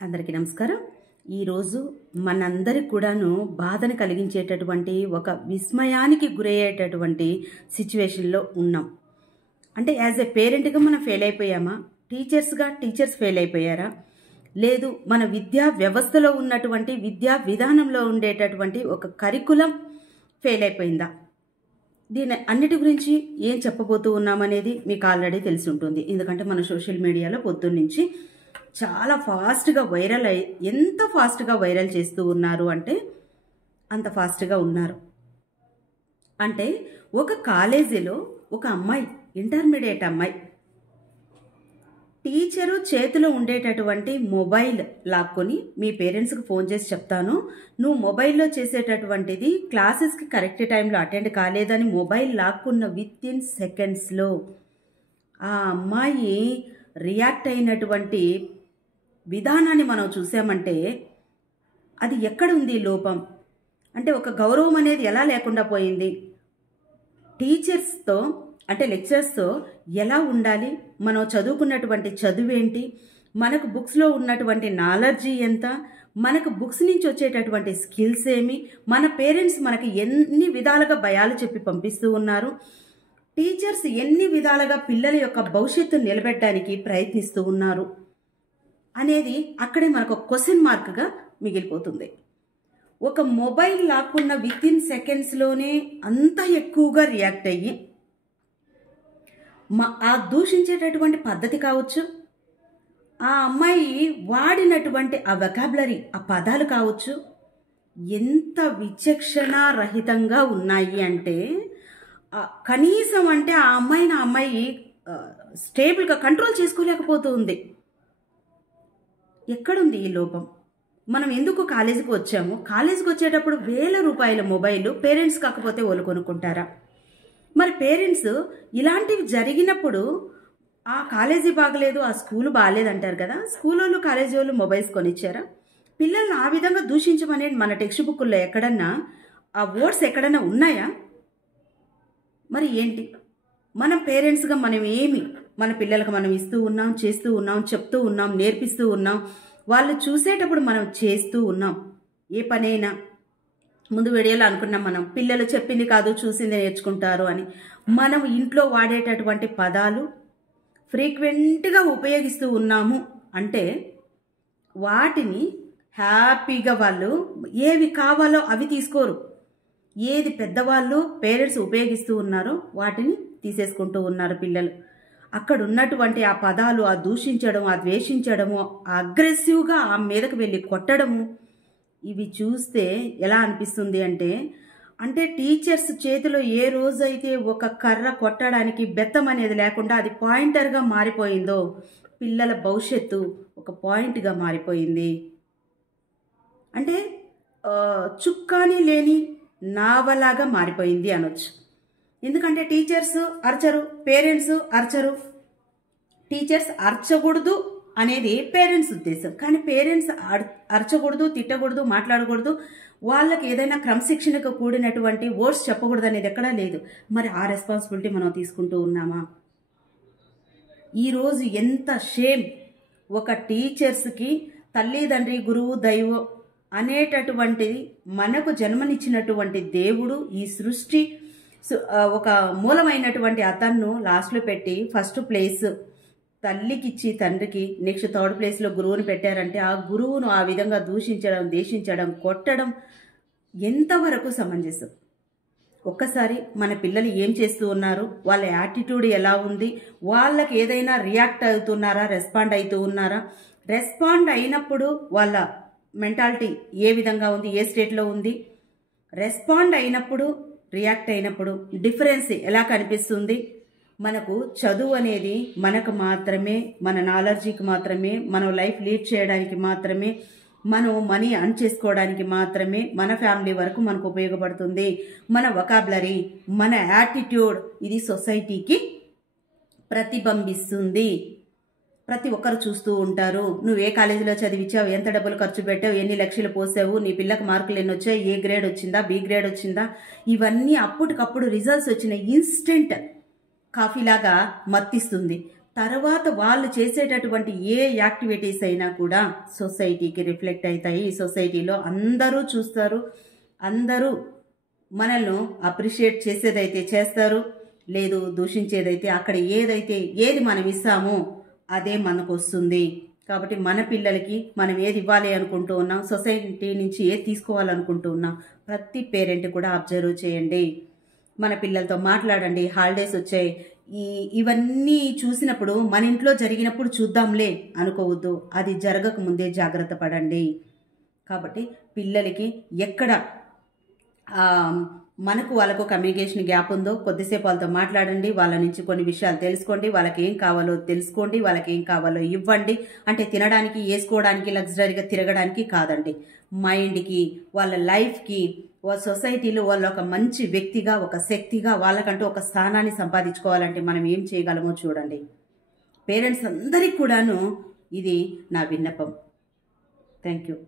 అందరికీ నమస్కారం. ఈరోజు మనందరికి కూడాను బాధను కలిగించేటటువంటి ఒక విస్మయానికి గురయ్యేటటువంటి సిచ్యువేషన్లో ఉన్నాం. అంటే యాజ్ ఎ పేరెంట్గా మనం ఫెయిల్ అయిపోయామా? టీచర్స్ ఫెయిల్ అయిపోయారా? లేదు మన విద్యా వ్యవస్థలో ఉన్నటువంటి విద్యా విధానంలో ఉండేటటువంటి ఒక కరికులం ఫెయిల్ అయిపోయిందా? దీని అన్నిటి గురించి ఏం చెప్పబోతూ ఉన్నామనేది మీకు ఆల్రెడీ తెలిసి ఉంటుంది. ఎందుకంటే మన సోషల్ మీడియాలో పొద్దున్నుంచి చాలా ఫాస్ట్గా ఎంత ఫాస్ట్గా వైరల్ చేస్తూ ఉన్నారు అంటే అంత ఫాస్ట్గా ఉన్నారు. అంటే ఒక కాలేజీలో ఒక అమ్మాయి, ఇంటర్మీడియట్ అమ్మాయి, టీచరు చేతిలో ఉండేటటువంటి మొబైల్ లాక్కొని, మీ పేరెంట్స్కి ఫోన్ చేసి చెప్తాను, నువ్వు మొబైల్లో చేసేటటువంటిది క్లాసెస్కి కరెక్ట్ టైంలో అటెండ్ కాలేదని మొబైల్ లాక్కున్న విత్ ఇన్ సెకండ్స్లో ఆ అమ్మాయి రియాక్ట్ అయినటువంటి విధానాన్ని మనం చూసామంటే అది ఎక్కడుంది లోపం? అంటే ఒక గౌరవం అనేది ఎలా లేకుండా పోయింది? టీచర్స్తో అంటే లెక్చరర్స్తో ఎలా ఉండాలి? మనం చదువుకున్నటువంటి చదువేంటి? మనకు బుక్స్లో ఉన్నటువంటి నాలెడ్జీ ఎంత? మనకు బుక్స్ నుంచి వచ్చేటటువంటి స్కిల్స్ ఏమి? మన పేరెంట్స్ మనకి ఎన్ని విధాలుగా భయాలు చెప్పి పంపిస్తూ ఉన్నారు? టీచర్స్ ఎన్ని విధాలుగా పిల్లల యొక్క భవిష్యత్తు నిలబెట్టడానికి ప్రయత్నిస్తూ ఉన్నారు అనేది అక్కడే మనకు క్వశ్చన్ మార్క్గా మిగిలిపోతుంది. ఒక మొబైల్ లాక్కున్న విత్ ఇన్ సెకండ్స్లోనే అంత ఎక్కువగా రియాక్ట్ అయ్యి ఆ దూషించేటటువంటి పద్ధతి కావచ్చు, ఆ అమ్మాయి వాడినటువంటి ఆ వెకాబులరీ, ఆ పదాలు కావచ్చు, ఎంత విచక్షణ రహితంగా ఉన్నాయి అంటే కనీసం అంటే ఆ అమ్మాయి స్టేబుల్గా కంట్రోల్ చేసుకోలేకపోతుంది. ఎక్కడుంది ఈ లోపం? మనం ఎందుకు కాలేజీకి వచ్చాము? కాలేజీకి వచ్చేటప్పుడు ₹1000 మొబైల్ పేరెంట్స్ కాకపోతే వాళ్ళు కొనుక్కుంటారా? మరి పేరెంట్స్ ఇలాంటివి జరిగినప్పుడు ఆ కాలేజీ బాగలేదు, ఆ స్కూల్ బాగలేదు అంటారు కదా, స్కూల్ వాళ్ళు కాలేజీ వాళ్ళు మొబైల్స్ కొనిచ్చారా? పిల్లల్ని ఆ విధంగా దూషించమనేది మన టెక్స్ట్ బుక్కుల్లో ఎక్కడన్నా ఆ వర్డ్స్ ఎక్కడన్నా ఉన్నాయా? మరి ఏంటి? మన పేరెంట్స్గా మనం ఏమి మన పిల్లలకు మనం ఇస్తూ ఉన్నాం, చేస్తూ ఉన్నాం, చెప్తూ ఉన్నాం, నేర్పిస్తూ ఉన్నాం, వాళ్ళు చూసేటప్పుడు మనం చేస్తూ ఉన్నాం. ఏ పనైనా ముందు వీడియోలో అనుకున్నాం, మనం పిల్లలు చెప్పింది కాదు చూసింది నేర్చుకుంటారు అని. మనం ఇంట్లో వాడేటటువంటి పదాలు ఫ్రీక్వెంట్గా ఉపయోగిస్తూ ఉన్నాము అంటే వాటిని హ్యాపీగా వాళ్ళు ఏవి కావాలో అవి తీసుకోరు. ఏది పెద్దవాళ్ళు పేరెంట్స్ ఉపయోగిస్తూ ఉన్నారో వాటిని తీసేసుకుంటూ ఉన్నారు పిల్లలు. అక్కడ ఉన్నటువంటి ఆ పదాలు, ఆ దూషించడం, ఆ ద్వేషించడము, ఆ అగ్రెసివ్గా ఆ మీదకు వెళ్ళి కొట్టడము, ఇవి చూస్తే ఎలా అనిపిస్తుంది అంటే టీచర్స్ చేతిలో ఏ రోజైతే ఒక కర్ర కొట్టడానికి బెత్తం అనేది లేకుండా అది పాయింటర్గా మారిపోయిందో పిల్లల భవిష్యత్తు ఒక పాయింట్గా మారిపోయింది. అంటే చుక్కాని లేని నావలాగా మారిపోయింది అనొచ్చు. ఎందుకంటే టీచర్స్ అరచరు, పేరెంట్స్ అరచరు. టీచర్స్ అరచకూడదు అనేది పేరెంట్స్ ఉద్దేశం, కానీ పేరెంట్స్ అరచకూడదు, తిట్టకూడదు, మాట్లాడకూడదు, వాళ్ళకి ఏదైనా క్రమశిక్షణకు కూడినటువంటి వర్డ్స్ చెప్పకూడదు అనేది ఎక్కడా లేదు. మరి ఆ రెస్పాన్సిబిలిటీ మనం తీసుకుంటూ ఉన్నామా? ఈరోజు ఎంత షేమ్! ఒక టీచర్స్కి తల్లిదండ్రి, గురువు, దైవం అనేటటువంటిది మనకు జన్మనిచ్చినటువంటి దేవుడు, ఈ సృష్టి ఒక మూలమైనటువంటి అతన్ను లాస్ట్లో పెట్టి ఫస్ట్ ప్లేస్ తల్లికిచ్చి తండ్రికి, నెక్స్ట్ థర్డ్ ప్లేస్లో గురువుని పెట్టారంటే ఆ గురువును ఆ విధంగా దూషించడం, దేశించడం, కొట్టడం ఎంతవరకు సమంజసం? ఒక్కసారి మన పిల్లలు ఏం చేస్తూ ఉన్నారు, వాళ్ళ యాటిట్యూడ్ ఎలా ఉంది, వాళ్ళకి ఏదైనా రియాక్ట్ అవుతున్నారా, రెస్పాండ్ అవుతూ ఉన్నారా? రెస్పాండ్ అయినప్పుడు వాళ్ళ మెంటాలిటీ ఏ విధంగా ఉంది, ఏ స్టేట్లో ఉంది? రెస్పాండ్ అయినప్పుడు, రియాక్ట్ అయినప్పుడు డిఫరెన్స్ ఎలా కనిపిస్తుంది? మనకు చదువు అనేది మనకు మాత్రమే, మన నాలెడ్జీకి మాత్రమే, మనం లైఫ్ లీడ్ చేయడానికి మాత్రమే, మనం మనీ అర్న్ చేసుకోవడానికి మాత్రమే, మన ఫ్యామిలీ వరకు మనకు ఉపయోగపడుతుంది. మన వొకాబులరీ, మన యాటిట్యూడ్ ఇది సొసైటీకి ప్రతిబింబిస్తుంది. ప్రతి ఒక్కరు చూస్తూ ఉంటారు. నువ్వు ఏ కాలేజీలో చదివించావు, ఎంత డబ్బులు ఖర్చు పెట్టావు, ఎన్ని లక్షలు పోసావు, నీ పిల్లకి మార్కులు ఎన్ని వచ్చాయి, ఏ గ్రేడ్ వచ్చిందా, బి గ్రేడ్ వచ్చిందా, ఇవన్నీ అప్పటికప్పుడు రిజల్ట్స్ వచ్చిన ఇన్స్టెంట్ కాఫీలాగా మత్తిస్తుంది. తర్వాత వాళ్ళు చేసేటటువంటి ఏ యాక్టివిటీస్ అయినా కూడా సొసైటీకి రిఫ్లెక్ట్ అవుతాయి. ఈ సొసైటీలో అందరూ చూస్తారు, అందరూ మనల్ని అప్రిషియేట్ చేసేదైతే చేస్తారు, లేదు దూషించేదైతే అక్కడ ఏది మనం ఇస్తామో అదే మనకు వస్తుంది. కాబట్టి మన పిల్లలకి మనం ఏది ఇవ్వాలి అనుకుంటూ ఉన్నాం, సొసైటీ నుంచి ఏది తీసుకోవాలనుకుంటూ ఉన్నాం, ప్రతి పేరెంట్ కూడా అబ్జర్వ్ చేయండి. మన పిల్లలతో మాట్లాడండి. హాలిడేస్ వచ్చాయి, ఇవన్నీ చూసినప్పుడు మన ఇంట్లో జరిగినప్పుడు చూద్దాంలే అనుకోవద్దు, అది జరగక ముందే జాగ్రత్త పడండి. కాబట్టి పిల్లలకి ఎక్కడ మనకు వాళ్ళకు కమ్యూనికేషన్ గ్యాప్ ఉందో కొద్దిసేపు వాళ్ళతో మాట్లాడండి, వాళ్ళ నుంచి కొన్ని విషయాలు తెలుసుకోండి, వాళ్ళకి ఏం కావాలో తెలుసుకోండి, వాళ్ళకి ఏం కావాలో ఇవ్వండి. అంటే తినడానికి, వేసుకోవడానికి, లగ్జరీగా తిరగడానికి కాదండి, మైండ్కి, వాళ్ళ లైఫ్కి, వాళ్ళ సొసైటీలో వాళ్ళు ఒక మంచి వ్యక్తిగా, ఒక శక్తిగా, వాళ్ళకంటూ ఒక స్థానాన్ని సంపాదించుకోవాలంటే మనం ఏం చేయగలమో చూడండి. పేరెంట్స్ అందరికీ కూడాను ఇది నా విన్నపం. Thank you.